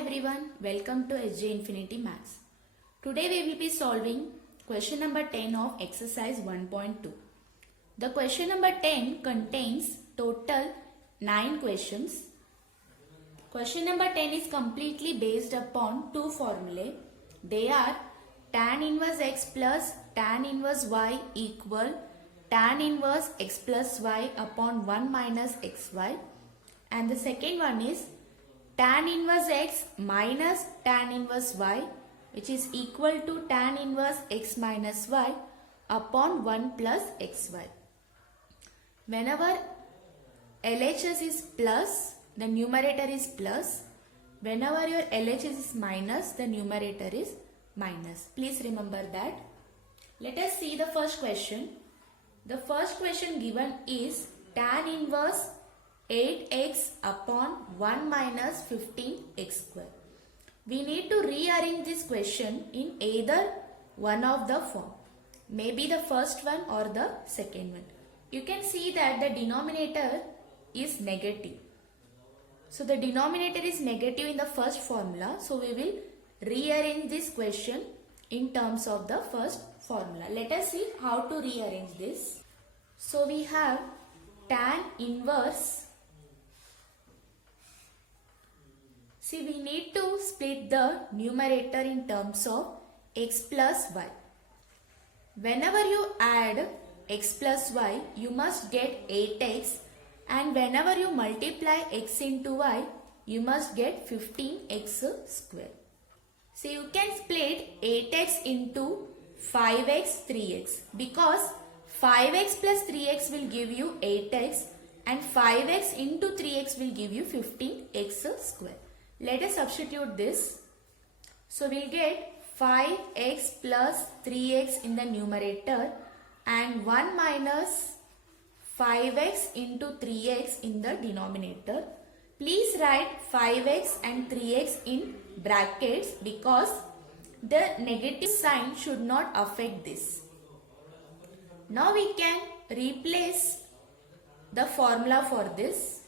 everyone, welcome to SJ Infinity Maths. Today we will be solving question number 10 of exercise 1.2. The question number 10 contains total 9 questions. Question number 10 is completely based upon two formulae. They are tan inverse x plus tan inverse y equal tan inverse x plus y upon 1 minus xy, and the second one is tan inverse x minus tan inverse y, which is equal to tan inverse x minus y upon 1 plus xy. Whenever LHS is plus, the numerator is plus. Whenever your LHS is minus, the numerator is minus. Please remember that. Let us see the first question. The first question given is tan inverse 8x upon 1 minus 15x square. We need to rearrange this question in either one of the form. Maybe the first one or the second one. You can see that the denominator is negative. So the denominator is negative in the first formula. So we will rearrange this question in terms of the first formula. Let us see how to rearrange this. So we have tan inverse. See, we need to split the numerator in terms of x plus y. Whenever you add x plus y, you must get 8x, and whenever you multiply x into y, you must get 15x square. So you can split 8x into 5x, 3x, because 5x plus 3x will give you 8x and 5x into 3x will give you 15x square. Let us substitute this. So we'll get 5x plus 3x in the numerator and 1 minus 5x into 3x in the denominator. Please write 5x and 3x in brackets because the negative sign should not affect this. Now we can replace the formula for this.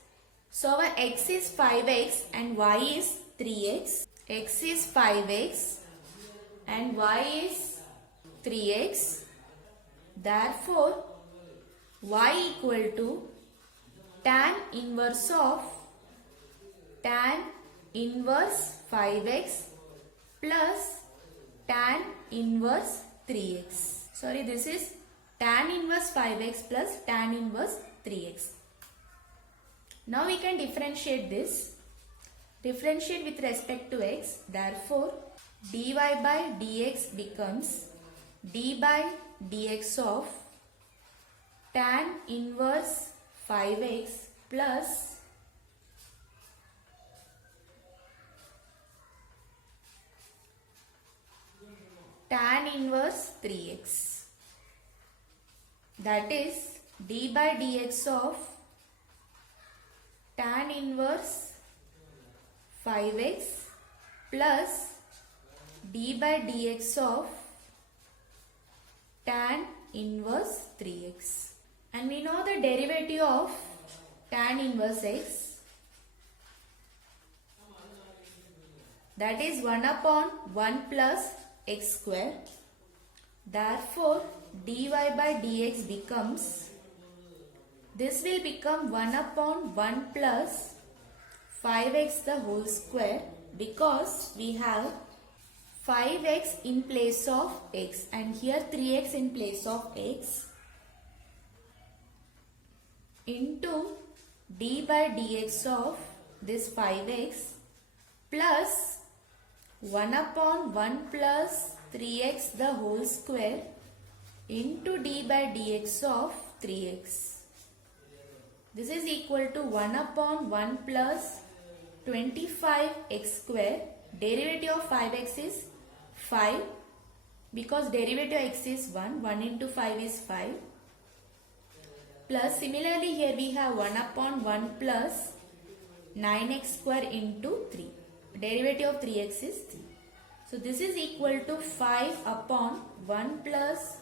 So our x is 5x and y is 3x. X is 5x and y is 3x. Therefore, y equal to tan inverse of tan inverse 5x plus tan inverse 3x. Sorry, this is tan inverse 5x plus tan inverse 3x. Now we can differentiate this. Differentiate with respect to x. Therefore, dy by dx becomes d by dx of tan inverse 5x plus tan inverse 3x. That is d by dx of tan inverse 5x plus d by dx of tan inverse 3x. And we know the derivative of tan inverse x, that is 1 upon 1 plus x square. Therefore, dy by dx becomes, this will become 1 upon 1 plus 5x the whole square, because we have 5x in place of x and here 3x in place of x, into d by dx of this 5x plus 1 upon 1 plus 3x the whole square into d by dx of 3x. This is equal to 1 upon 1 plus 25x square. Derivative of 5x is 5, because derivative of x is 1. 1 into 5 is 5. Plus similarly here we have 1 upon 1 plus 9x square into 3. Derivative of 3x is 3. So this is equal to 5 upon 1 plus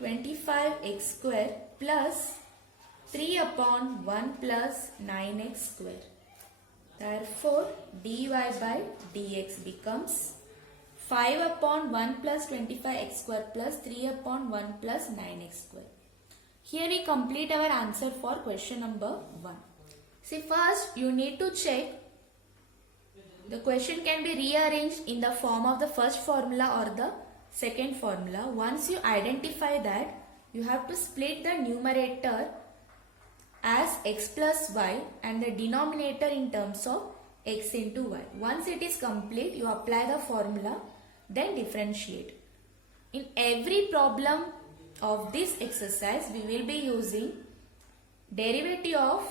25x square plus 3 upon 1 plus 9x square. Therefore, dy by dx becomes 5 upon 1 plus 25x square plus 3 upon 1 plus 9x square. Here we complete our answer for question number 1. See, first you need to check the question can be rearranged in the form of the first formula or the second formula. Once you identify that, you have to split the numerator as x plus y and the denominator in terms of x into y. Once it is complete, you apply the formula, then differentiate. In every problem of this exercise, we will be using derivative of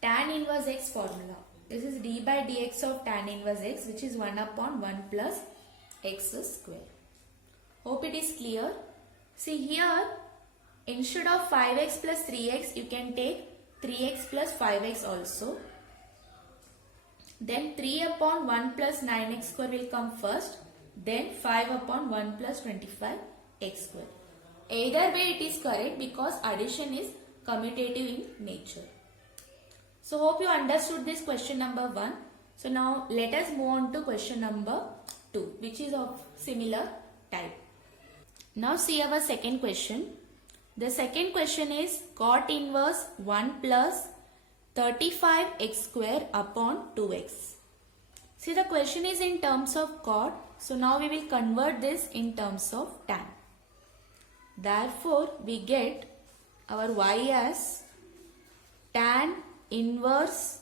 tan inverse x formula. This is d by dx of tan inverse x, which is 1 upon 1 plus x square. Hope it is clear. See here, instead of 5x plus 3x, you can take 3x plus 5x also. Then 3 upon 1 plus 9x square will come first. Then 5 upon 1 plus 25x square. Either way it is correct because addition is commutative in nature. So hope you understood this question number 1. So now let us move on to question number 2, which is of similar type. Now see our second question. The second question is cot inverse 1 plus 35x square upon 2x. See, the question is in terms of cot. So now we will convert this in terms of tan. Therefore, we get our y as tan inverse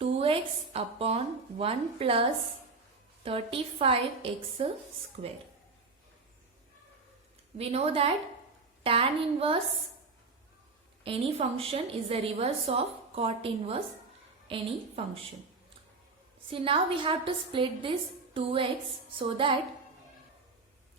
2x upon 1 plus 35x square. We know that tan inverse any function is the reverse of cot inverse any function. See, now we have to split this 2x so that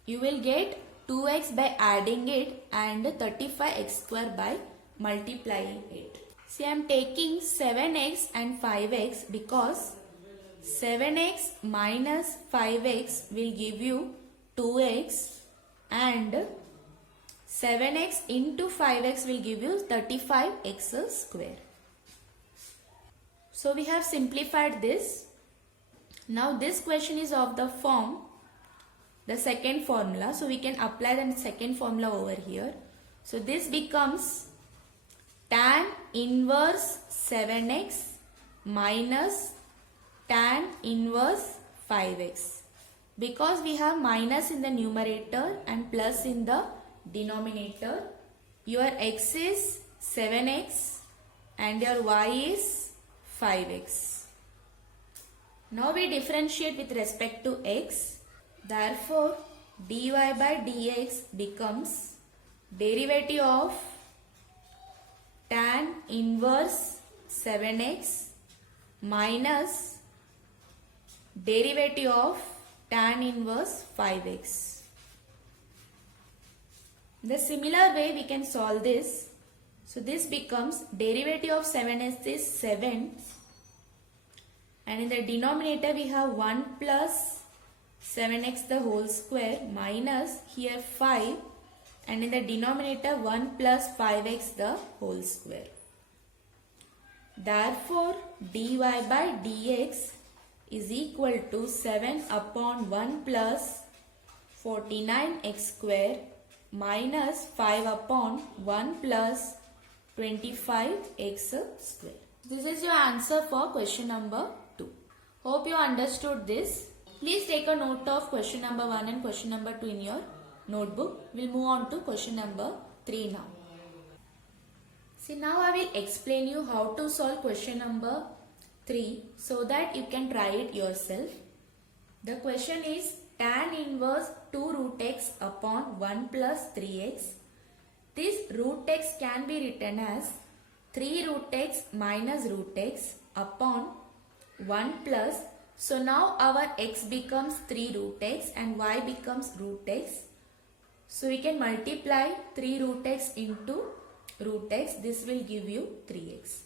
you will get 2x by adding it and 35x square by multiplying it. See, I am taking 7x and 5x because 7x minus 5x will give you 2x and 7x into 5x will give you 35x square. So we have simplified this. Now this question is of the form, the second formula. So we can apply the second formula over here. So this becomes tan inverse 7x minus tan inverse 5x. Because we have minus in the numerator and plus in the denominator, your x is 7x and your y is 5x. Now we differentiate with respect to x. Therefore, dy by dx becomes derivative of tan inverse 7x minus derivative of tan inverse 5x. The similar way we can solve this. So this becomes derivative of 7x is 7 and in the denominator we have 1 plus 7x the whole square minus here 5 and in the denominator 1 plus 5x the whole square. Therefore, dy by dx is equal to 7 upon 1 plus 49x square minus 5 upon 1 plus 25x square. This is your answer for question number 2. Hope you understood this. Please take a note of question number 1 and question number 2 in your notebook. We'll move on to question number 3 now. See, now I will explain you how to solve question number 3 so that you can try it yourself. The question is tan inverse 2 root x upon 1 plus 3x. This root x can be written as 3 root x minus root x upon 1 plus. So now our x becomes 3 root x and y becomes root x. So we can multiply 3 root x into root x. This will give you 3x.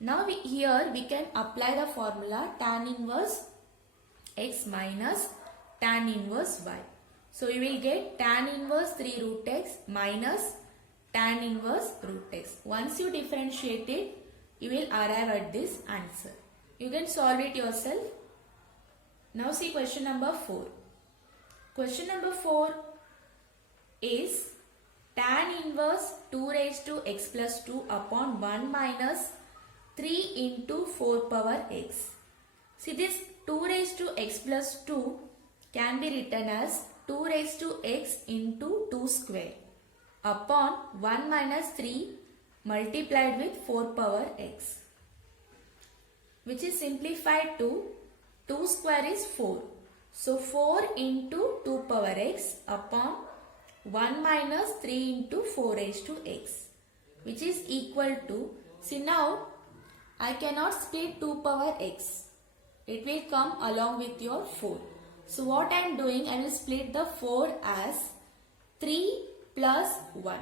Now here we can apply the formula tan inverse x minus tan inverse y. So you will get tan inverse 3 root x minus tan inverse root x. Once you differentiate it, you will arrive at this answer. You can solve it yourself. Now see question number 4. Question number 4 is tan inverse 2 raised to x plus 2 upon 1 minus 3 into 4 power x. See, this 2 raised to x plus 2 can be written as 2 raised to x into 2 square upon 1 minus 3 multiplied with 4 power x, which is simplified to 2 square is 4. So 4 into 2 power x upon 1 minus 3 into 4 raised to x, which is equal to, see now I cannot split 2 power x. It will come along with your 4. So what I am doing, I will split the 4 as 3 plus 1.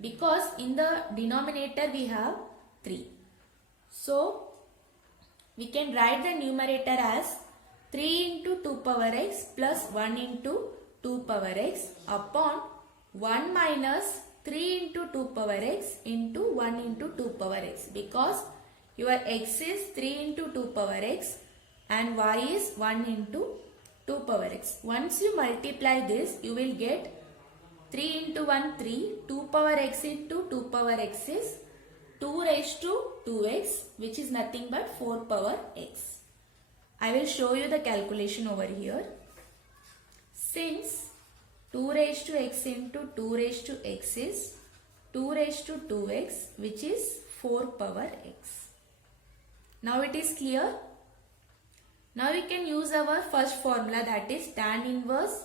Because in the denominator we have 3. So we can write the numerator as 3 into 2 power x plus 1 into 2 power x upon 1 minus 3 into 2 power x into 1 into 2 power x, because your x is 3 into 2 power x and y is 1 into 2 power x. Once you multiply this, you will get 3 into 1 3, 2 power x into 2 power x is 2 raised to 2x, which is nothing but 4 power x. I will show you the calculation over here. Since 2 raised to x into 2 raised to x is 2 raised to 2x, which is 4 power x. Now it is clear. Now we can use our first formula, that is tan inverse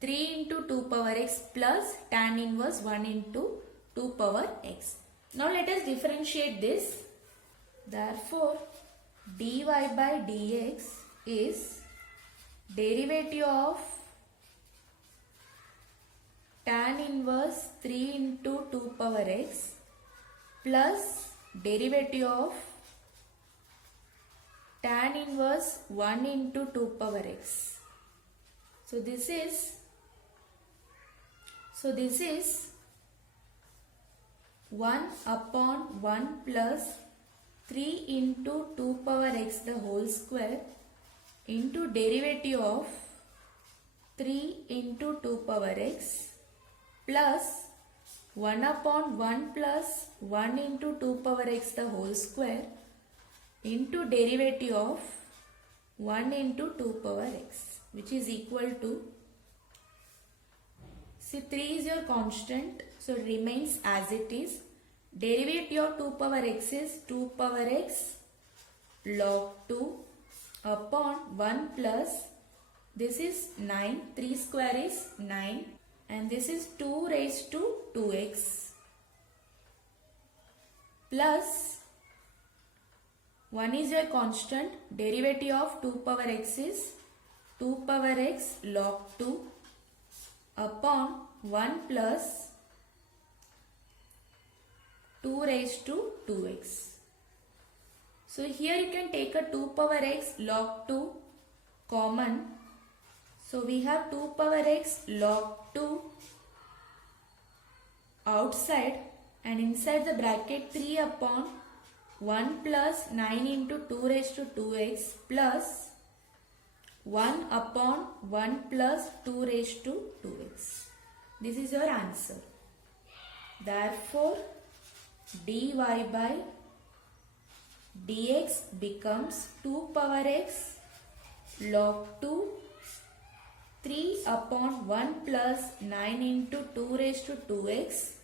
3 into 2 power x plus tan inverse 1 into 2 power x. Now let us differentiate this. Therefore, dy by dx is derivative of tan inverse 3 into 2 power x plus derivative of tan inverse 1 into 2 power x. So this is 1 upon 1 plus 3 into 2 power x the whole square into derivative of 3 into 2 power x plus 1 upon 1 plus 1 into 2 power x the whole square into derivative of 1 into 2 power x, which is equal to, see 3 is your constant, so it remains as it is. Derivative of 2 power x is 2 power x log 2 upon 1 plus, this is 9, 3 square is 9, and this is 2 raised to 2x plus 1 is your constant, derivative of 2 power x is 2 power x log 2 upon 1 plus 2 raised to 2x. So here you can take a 2 power x log 2 common. So we have 2 power x log 2 outside, and inside the bracket 3 upon 1 plus 9 into 2 raised to 2x plus 1 upon 1 plus 2 raised to 2x. This is your answer. Therefore, dy by dx becomes 2 power x log 2 3 upon 1 plus 9 into 2 raised to 2x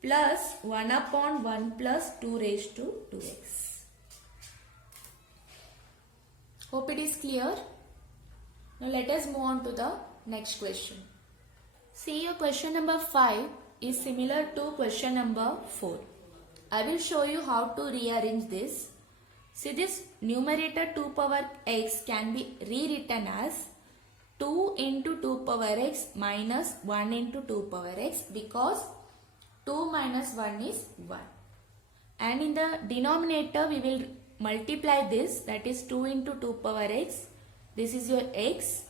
plus 1 upon 1 plus 2 raised to 2x. Hope it is clear. Now let us move on to the next question. See, your question number 5 is similar to question number 4. I will show you how to rearrange this. See, this numerator 2 power x can be rewritten as 2 into 2 power x minus 1 into 2 power x, because 2 minus 1 is 1. And in the denominator we will multiply this, that is 2 into 2 power x. This is your x,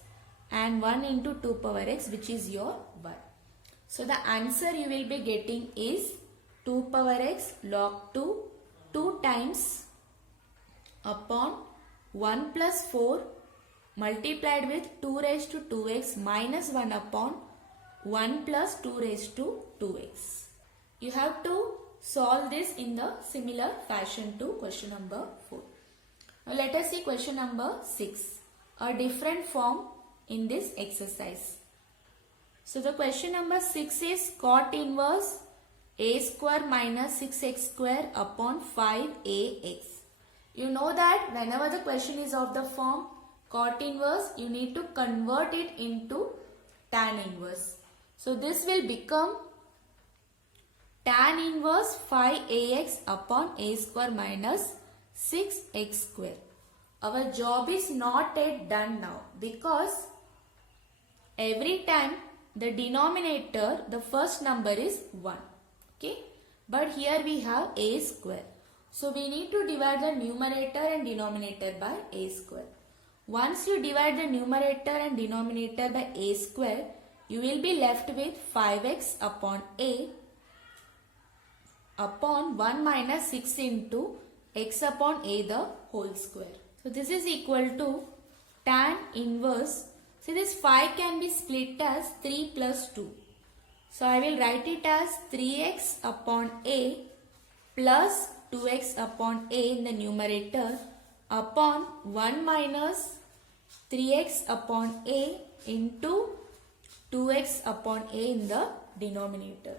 and 1 into 2 power x, which is your y. So the answer you will be getting is 2 power x log 2, 2 times upon 1 plus 4 multiplied with 2 raised to 2x minus 1 upon 1 plus 2 raised to 2x. You have to solve this in the similar fashion to question number 4. Now let us see question number 6, a different form in this exercise. So the question number 6 is cot inverse a square minus 6x square upon 5ax. You know that whenever the question is of the form cot inverse, you need to convert it into tan inverse. So this will become tan inverse 5ax upon a square minus 6x square. Our job is not yet done now because every time the denominator, the first number is 1. Okay, but here we have a square. So we need to divide the numerator and denominator by a square. Once you divide the numerator and denominator by a square, you will be left with 5x upon a upon 1 minus 6 into x upon a the whole square. So this is equal to tan inverse. See, this 5 can be split as 3 plus 2. So I will write it as 3x upon a plus 2x upon a in the numerator upon 1 minus 3x upon a into 2x upon a in the denominator.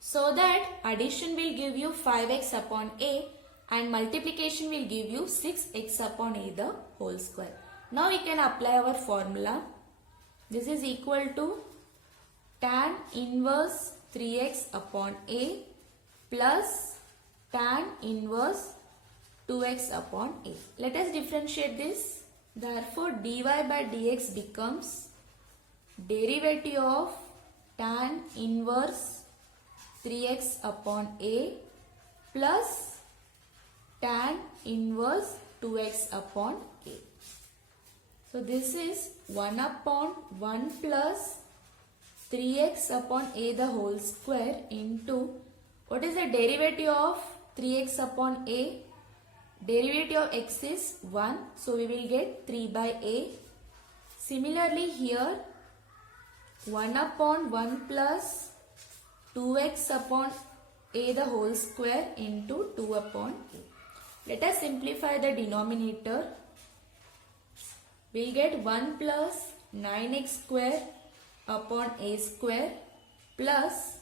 So that addition will give you 5x upon a and multiplication will give you 6x upon a the whole square. Now we can apply our formula. This is equal to tan inverse 3x upon a plus tan inverse 2x upon a. Let us differentiate this. Therefore, dy by dx becomes derivative of tan inverse 3x upon a plus tan inverse 2x upon a. So this is 1 upon 1 plus 3x upon a the whole square into, what is the derivative of 3x upon a? Derivative of x is 1. So we will get 3 by a. Similarly here 1 upon 1 plus 2x upon a the whole square into 2 upon a. Let us simplify the denominator. We will get 1 plus 9x square upon a square plus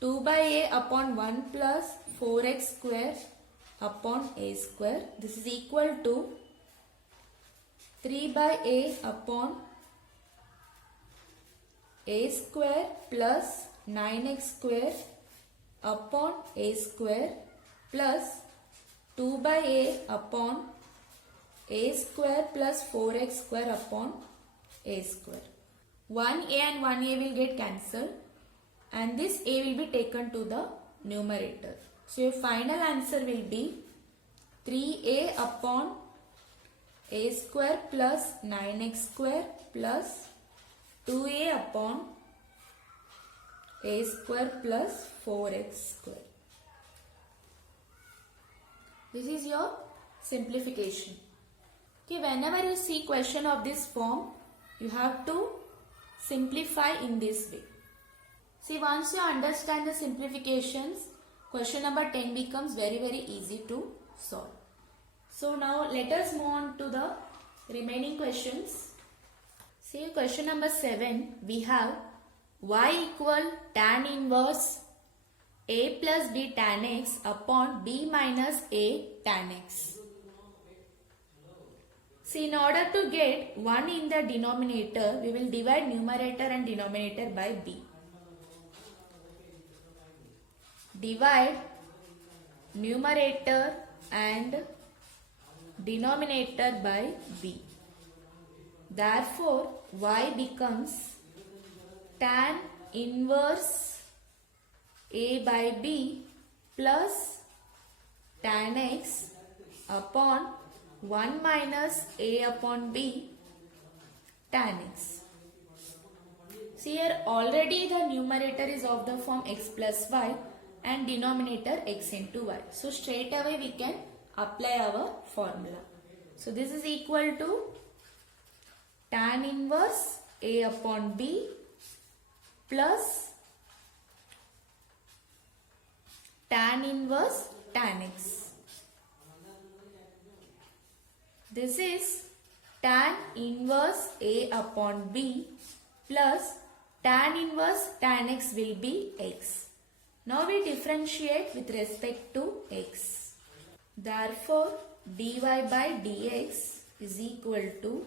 2 by a upon 1 plus 4x square upon a square. This is equal to 3 by a upon a square plus 9x square upon a square plus 2 by a upon a square plus 4x square upon a square. 1a and 1a will get cancelled and this a will be taken to the numerator. So your final answer will be 3a upon a square plus 9x square plus 2a upon a square plus 4x square. This is your simplification. Okay, whenever you see question of this form, you have to simplify in this way. See, once you understand the simplifications, question number 10 becomes very easy to solve. So now let us move on to the remaining questions. See, question number 7, we have y equal tan inverse a plus b tan x upon b minus a tan x. See, in order to get 1 in the denominator, we will divide numerator and denominator by b. Divide numerator and denominator by b. Therefore, y becomes tan inverse a by b plus tan x upon 1 minus a upon b tan x. See, here already the numerator is of the form x plus y and denominator x into y. So straight away we can apply our formula. So this is equal to tan inverse a upon b plus tan inverse tan x. This is tan inverse a upon b plus tan inverse tan x will be x. Now we differentiate with respect to x. Therefore, dy by dx is equal to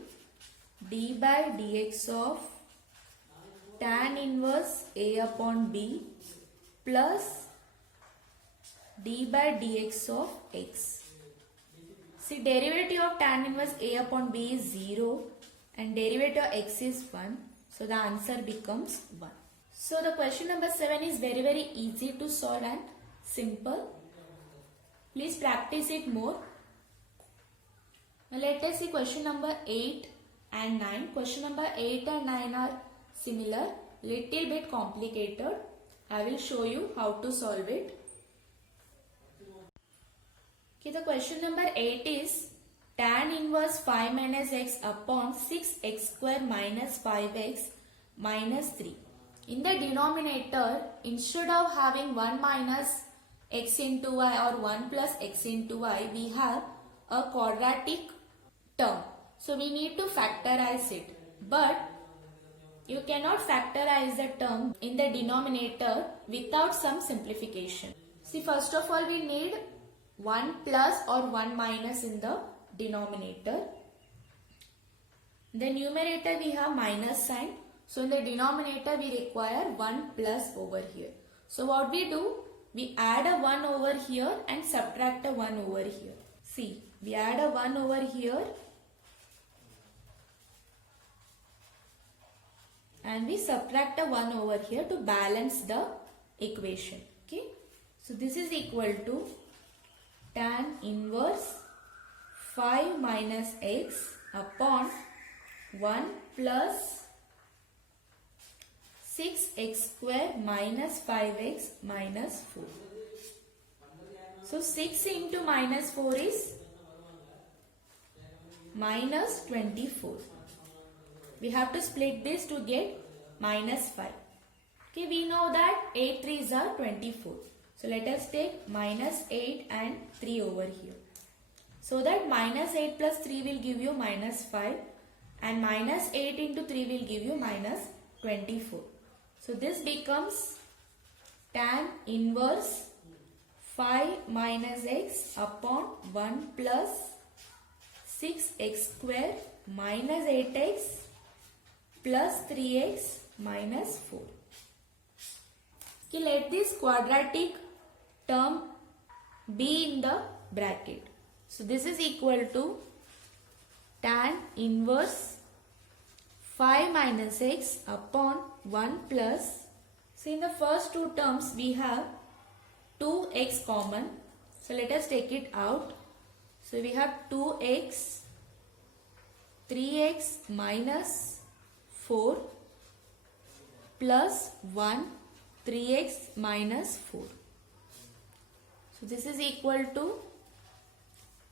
d by dx of tan inverse a upon b plus d by dx of x. See, derivative of tan inverse a upon b is 0 and derivative of x is 1. So the answer becomes 1. So the question number 7 is very easy to solve and simple. Please practice it more. Now let us see question number 8 and 9. Question number 8 and 9 are similar, little bit complicated. I will show you how to solve it. Okay, the question number 8 is tan inverse 5 minus x upon 6x square minus 5x minus 3. In the denominator, instead of having 1 minus x into y or 1 plus x into y, we have a quadratic term. So we need to factorize it. But you cannot factorize the term in the denominator without some simplification. See, first of all we need 1 plus or 1 minus in the denominator. In the numerator we have minus sign. So in the denominator we require 1 plus over here. So what we do? We add a 1 over here and subtract a 1 over here. See, we add a 1 over here and we subtract a 1 over here to balance the equation. Okay. So this is equal to tan inverse 5 minus x upon 1 plus 6x square minus 5x minus 4. So 6 into minus 4 is minus 24. We have to split this to get minus 5. Okay, we know that 8 3s are 24. So let us take minus 8 and 3 over here. So that minus 8 plus 3 will give you minus 5 and minus 8 into 3 will give you minus 24. So this becomes tan inverse 5 minus x upon 1 plus 6x square minus 8x plus 3x minus 4. Okay, let this quadratic term be in the bracket. So this is equal to tan inverse 5 minus x upon 1 plus, so in the first two terms we have 2x common. So let us take it out. So we have 2x, 3x minus 4 plus 1, 3x minus 4. So this is equal to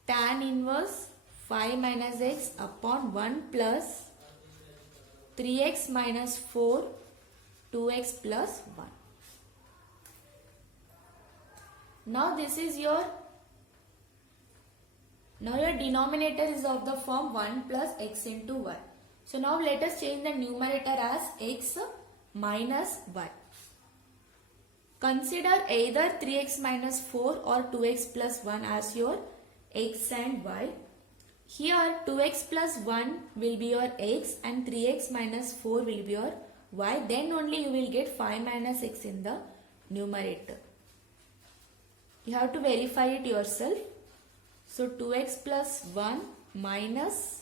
tan inverse 5 minus x upon 1 plus 3x minus 4, 2x plus 1. Now this is your denominator is of the form 1 plus x into y. So now let us change the numerator as x minus y. Consider either 3x minus 4 or 2x plus 1 as your x and y. Here 2x plus 1 will be your x and 3x minus 4 will be your y. Then only you will get 5 minus x in the numerator. You have to verify it yourself. So 2x plus 1 minus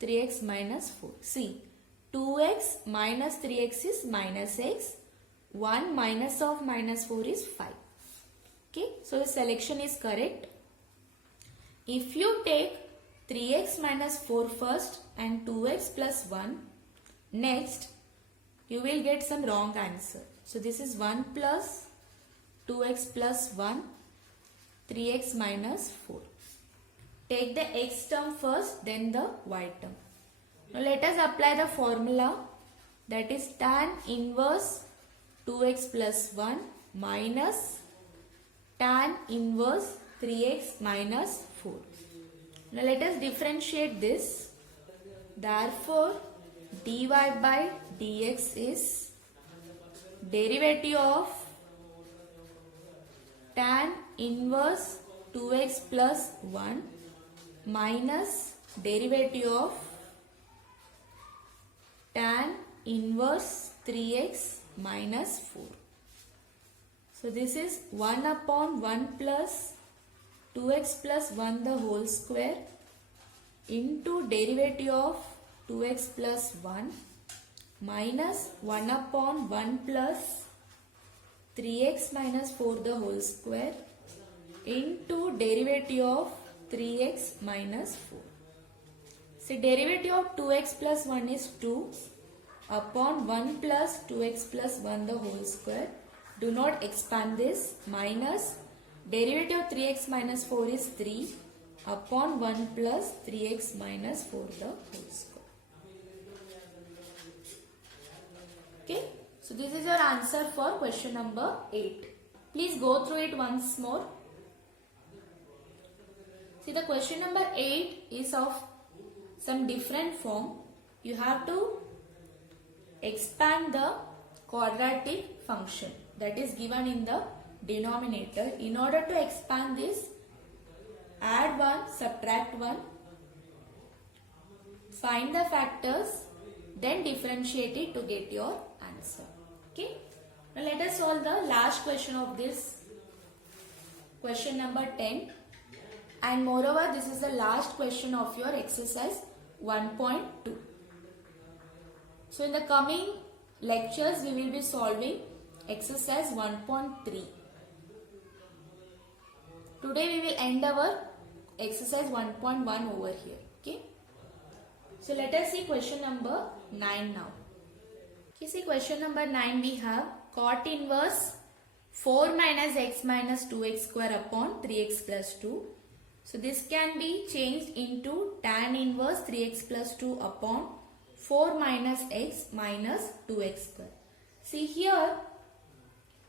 3x minus 4. See, 2x minus 3x is minus x. 1 minus of minus 4 is 5. Okay, so the selection is correct. If you take 3x minus 4 first and 2x plus 1, next you will get some wrong answer. So this is 1 plus 2x plus 1, 3x minus 4. Take the x term first, then the y term. Now let us apply the formula, that is tan inverse 2x plus 1 minus tan inverse 3x minus 4. Now let us differentiate this. Therefore, dy by dx is derivative of tan inverse 2x plus 1 minus derivative of tan inverse 3x minus 4. So this is 1 upon 1 plus 2x plus 1 the whole square into derivative of 2x plus 1 minus 1 upon 1 plus 3x minus 4 the whole square into derivative of 3x minus 4. So derivative of 2x plus 1 is 2 upon 1 plus 2x plus 1 the whole square. Do not expand this, minus derivative of 3x minus 4 is 3 upon 1 plus 3x minus 4 the whole square. Okay, so this is your answer for question number 8. Please go through it once more. See, the question number 8 is of some different form. You have to expand the quadratic function that is given in the denominator. In order to expand this, add 1, subtract 1, find the factors, then differentiate it to get your answer. Okay. Now let us solve the last question of this question number 10. And moreover, this is the last question of your exercise 1.2. So in the coming lectures, we will be solving exercise 1.3. Today we will end our exercise 1.1 over here. Okay. So let us see question number 9 now. Okay, see question number 9 we have cot inverse 4 minus x minus 2x square upon 3x plus 2. So this can be changed into tan inverse 3x plus 2 upon 4 minus x minus 2x square. See here,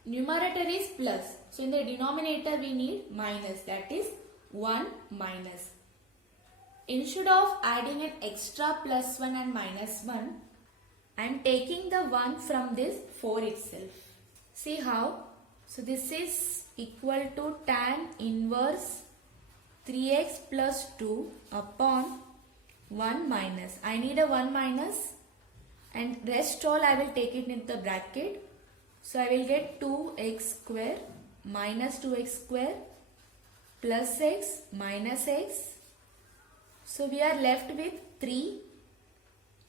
numerator is plus. So in the denominator we need minus, that is 1 minus. Instead of adding an extra plus 1 and minus 1, I am taking the 1 from this 4 itself. See how? So this is equal to tan inverse 3x plus 2 upon 1 minus. I need a 1 minus and rest all I will take it in the bracket. So I will get 2x square minus 2x square plus x minus x. So we are left with 3,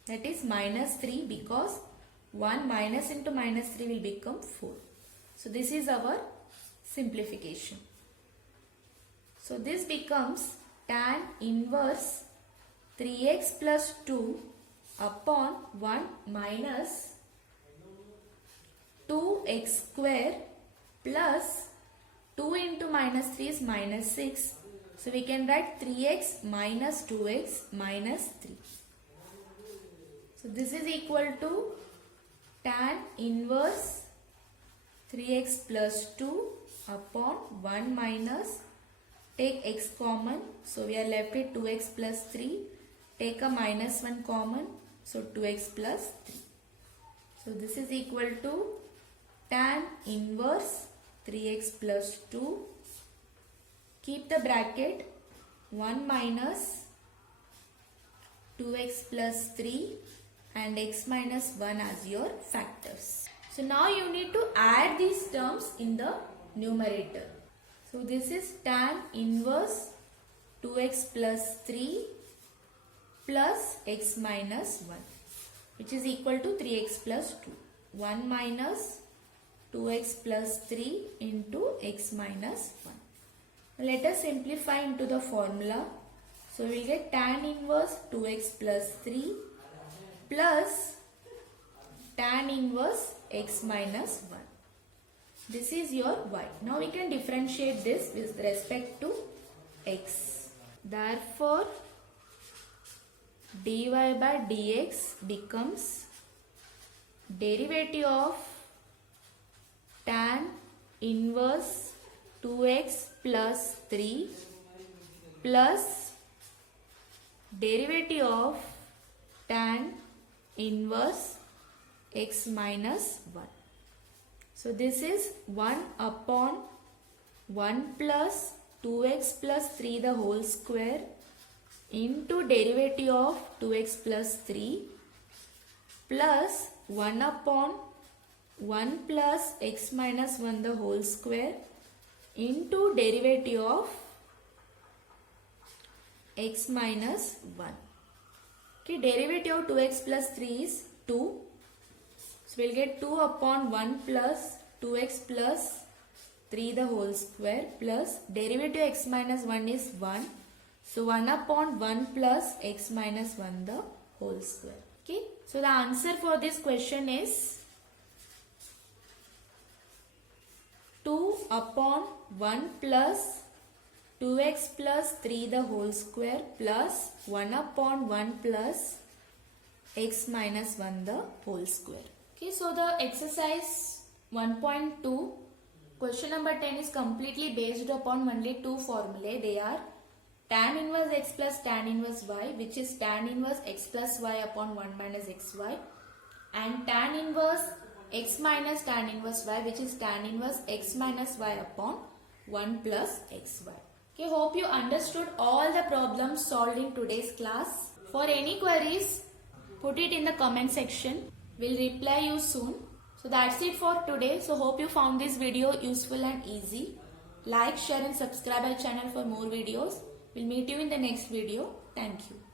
that is minus 3, because 1 minus into minus 3 will become 4. So this is our simplification. So this becomes tan inverse 3x plus 2 upon 1 minus 2x square plus 2 into minus 3 is minus 6. So we can write 3x minus 2x minus 3. So this is equal to tan inverse 3x plus 2 upon 1 minus, take x common, so we are left with 2x plus 3, take a minus 1 common, so 2x plus 3. So this is equal to tan inverse 3x plus 2, keep the bracket, 1 minus 2x plus 3 and x minus 1 as your factors. So now you need to add these terms in the numerator. So this is tan inverse 2x plus 3 plus x minus 1, which is equal to 3x plus 2. 1 minus 2x plus 3 into x minus 1. Now let us simplify into the formula. So we will get tan inverse 2x plus 3 plus tan inverse x minus 1. This is your y. Now we can differentiate this with respect to x. Therefore, dy by dx becomes derivative of tan inverse 2x plus 3 plus derivative of tan inverse x minus 1. So this is 1 upon 1 plus 2x plus 3 the whole square into derivative of 2x plus 3 plus 1 upon 1 plus x minus 1 the whole square into derivative of x minus 1. Okay, derivative of 2x plus 3 is 2. So we'll get 2 upon 1 plus 2x plus 3 the whole square plus derivative of x minus 1 is 1. So 1 upon 1 plus x minus 1 the whole square. Okay, so the answer for this question is 2 upon 1 plus 2x plus 3 the whole square plus 1 upon 1 plus x minus 1 the whole square. Okay, so the exercise 1.2 question number 10 is completely based upon only two formulae. They are tan inverse x plus tan inverse y, which is tan inverse x plus y upon 1 minus xy, and tan inverse x minus tan inverse y, which is tan inverse x minus y upon 1 plus xy. Okay, hope you understood all the problems solved in today's class. For any queries, put it in the comment section. We'll reply you soon. So that's it for today. So hope you found this video useful and easy. Like, share and subscribe our channel for more videos. We'll meet you in the next video. Thank you.